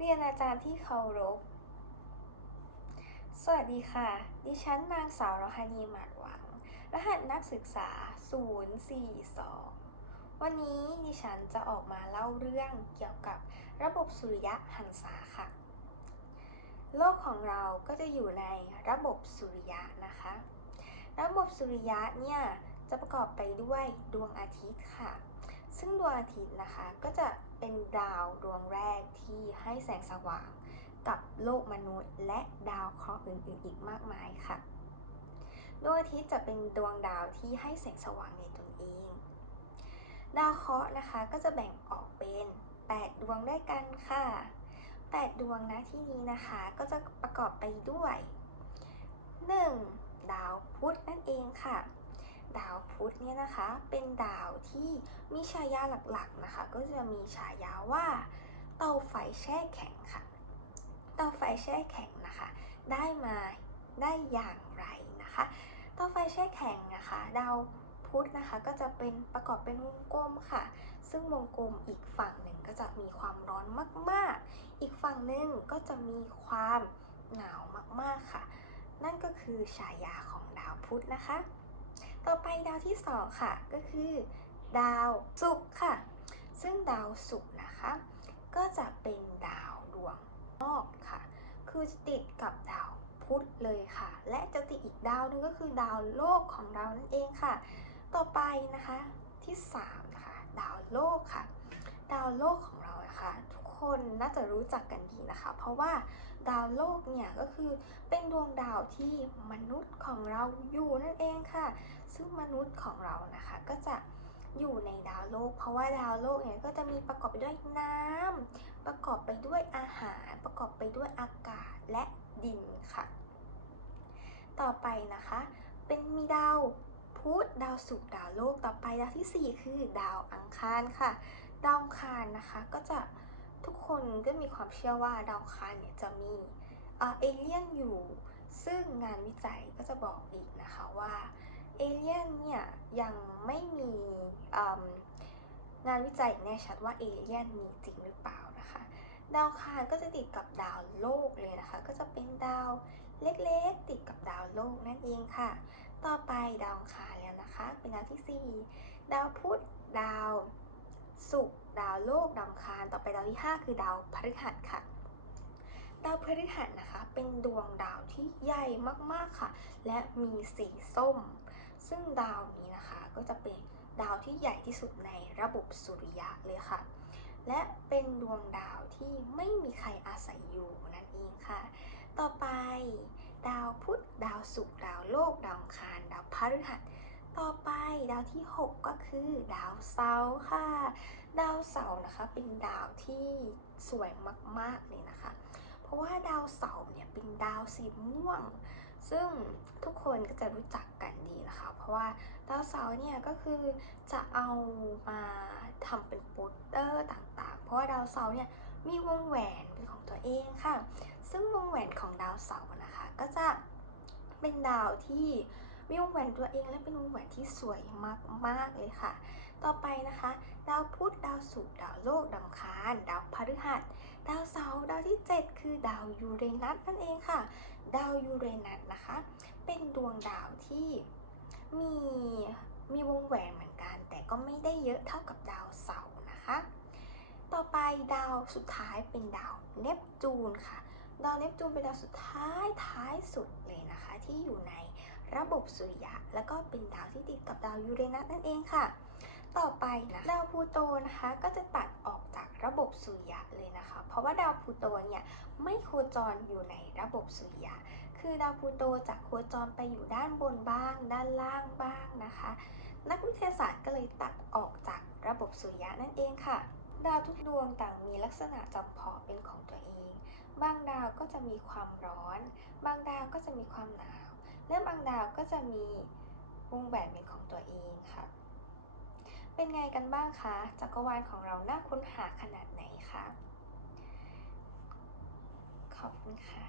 เรียนอาจารย์ที่เคารพ สวัสดีค่ะ ดิฉันนางสาวรหณีหมาดหวัง รหัสนักศึกษา 042 วันนี้ดิฉันจะออกมาเล่าเรื่องเกี่ยวกับระบบสุริยะหันษาค่ะ โลกของเราก็จะอยู่ในระบบสุริยะนะคะ ระบบสุริยะเนี่ยจะประกอบไปด้วยดวงอาทิตย์ค่ะ ซึ่งดวงอาทิตย์นะคะก็จะเป็นดาวดวงแรกที่ให้แสงสว่างกับโลกมนุษย์ และดาวเคราะห์อื่นๆ อีกมากมายค่ะ ดวงอาทิตย์จะเป็นดวงดาวที่ให้แสงสว่างในตนเอง ดาวเคราะห์นะคะก็จะแบ่งออกเป็น 8 ดวงด้วยกันค่ะ 8 ดวงนะที่นี้นะคะก็จะประกอบไปด้วย 1. ดาวพุธนั่นเองค่ะ ดาวพุธเนี่ยนะคะเป็นดาวที่มีฉายาหลักๆนะคะ ก็จะมีฉายาว่า เตาไฟแช่แข็งค่ะ เตาไฟแช่แข็งนะคะ ได้มาได้อย่างไรนะคะ เตาไฟแช่แข็งนะคะ ดาวพุธนะคะก็จะเป็นประกอบเป็นวงกลมค่ะ ซึ่งวงกลมอีกฝั่งหนึ่งก็จะมีความร้อนมากๆ อีกฝั่งหนึ่งก็จะมีความหนาวมากๆค่ะ นั่นก็คือฉายาของดาวพุธนะคะ ต่อไปดาวที่สองค่ะ ก็คือดาวศุกร์ค่ะ ซึ่งดาวศุกร์นะคะ ก็จะเป็นดาวดวงนอกค่ะ คือจะติดกับดาวพุธเลยค่ะ และจะติดอีกดาวหนึงก็คือดาวโลกของเรานั่นเองค่ะ ต่อไปนะคะที่3นะคะดาวโลกค่ะ ดาวโลกของเรานะคะ คนน่าจะรู้จักกันดีนะคะ เพราะว่าดาวโลกเนี่ยก็คือเป็นดวงดาวที่มนุษย์ของเราอยู่นั่นเองค่ะ ซึ่งมนุษย์ของเรานะคะก็จะอยู่ในดาวโลก เพราะว่าดาวโลกเนี่ยก็จะมีประกอบไปด้วยน้ำประกอบไปด้วยอาหาร ประกอบไปด้วยอากาศและดินค่ะ ต่อไปนะคะ เป็นมีดาวพุธดาวศุกร์ดาวโลกต่อไปดาวที่ 4 คือดาวอังคารค่ะ ดาวอังคารนะคะก็จะ ทุกคนก็มีความเชื่อว่าดาวคารเนี่ยจะมีเอเลี่ยนอยู่ ซึ่งงานวิจัยก็จะบอกอีกนะคะว่าเอเลี่ยนเนี่ยยังไม่มีงานวิจัยแน่ชัดว่าเอเลี่ยนมีจริงหรือเปล่านะคะ ดาวคารก็จะติดกับดาวโลกเลยนะคะ ก็จะเป็นดาวเล็กๆ ติดกับดาวโลกนั่นเองค่ะ ต่อไปดาวคารแล้วนะคะ เป็นดาวที่ 4 ดาวพุธดาว ศุกร์ดาวโลกดาวคารต่อไปดาวที่ 5 คือดาวพฤหัสค่ะ ดาวพฤหัสนะคะ เป็นดวงดาวที่ใหญ่มากๆค่ะ และมีสีส้ม ซึ่งดาวนี้นะคะก็จะเป็นดาวที่ใหญ่ที่สุดในระบบสุริยะเลยค่ะ และเป็นดวงดาวที่ไม่มีใครอาศัยอยู่นั่นเองค่ะ ต่อไป ดาวพุธดาวศุกร์ดาวโลกดาวคารดาวพฤหัส ต่อไปดาวที่ 6 ก็คือดาวเสาร์ค่ะ ดาวเสาร์นะคะเป็นดาวที่สวยมากๆเลยนะคะ เพราะว่าดาวเสาร์เนี่ยเป็นดาวสีม่วง ซึ่งทุกคนก็จะรู้จักกันดีนะคะ เพราะว่าดาวเสาร์เนี่ยก็คือจะเอามาทำเป็นโปสเตอร์ต่างๆ เพราะว่าดาวเสาร์เนี่ยมีวงแหวนเป็นของตัวเองค่ะ ซึ่งวงแหวนของดาวเสาร์นะคะก็จะเป็นดาวที่ มีวงแหวนตัวเองและเป็นวงแหวนที่สวยมากๆเลยค่ะ ต่อไปนะคะ ดาวพุธดาวศุกร์ดาวโลกดาวอังคารดาวพฤหัส ดาวเสาร์ดาวที่ 7 คือดาวยูเรนัสนั่นเองค่ะ ดาวยูเรนัสนะคะ เป็นดวงดาวที่มีมีวงแหวนเหมือนกัน แต่ก็ไม่ได้เยอะเท่ากับดาวเสาร์นะคะ ต่อไปดาวสุดท้ายเป็นดาวเนปจูนค่ะ ดาวเนปจูนเป็นดาวสุดท้ายท้ายสุดเลยนะคะ ที่อยู่ใน ระบบสุริยะ แล้วก็เป็นดาวที่ติดกับดาวยูเรนัสนั่นเองค่ะ ต่อไปนะดาวพลูโตนะคะก็จะตัดออกจากระบบสุริยะเลยนะคะ เพราะว่าดาวพลูโตเนี่ยไม่โคจรอยู่ในระบบสุริยะ คือดาวพลูโตจะโคจรไปอยู่ด้านบนบ้าง ด้านล่างบ้างนะคะ นักวิทยาศาสตร์ก็เลยตัดออกจากระบบสุริยะนั่นเองค่ะ ดาวทุกดวงต่างมีลักษณะจำเพาะเป็นของตัวเอง บางดาวก็จะมีความร้อน บางดาวก็จะมีความหนาว และบางดาวก็จะมีวงแหวนเป็นของตัวเองค่ะ เป็นไงกันบ้างคะจักรวาลของเราน่าค้นหาขนาดไหนคะขอบคุณค่ะ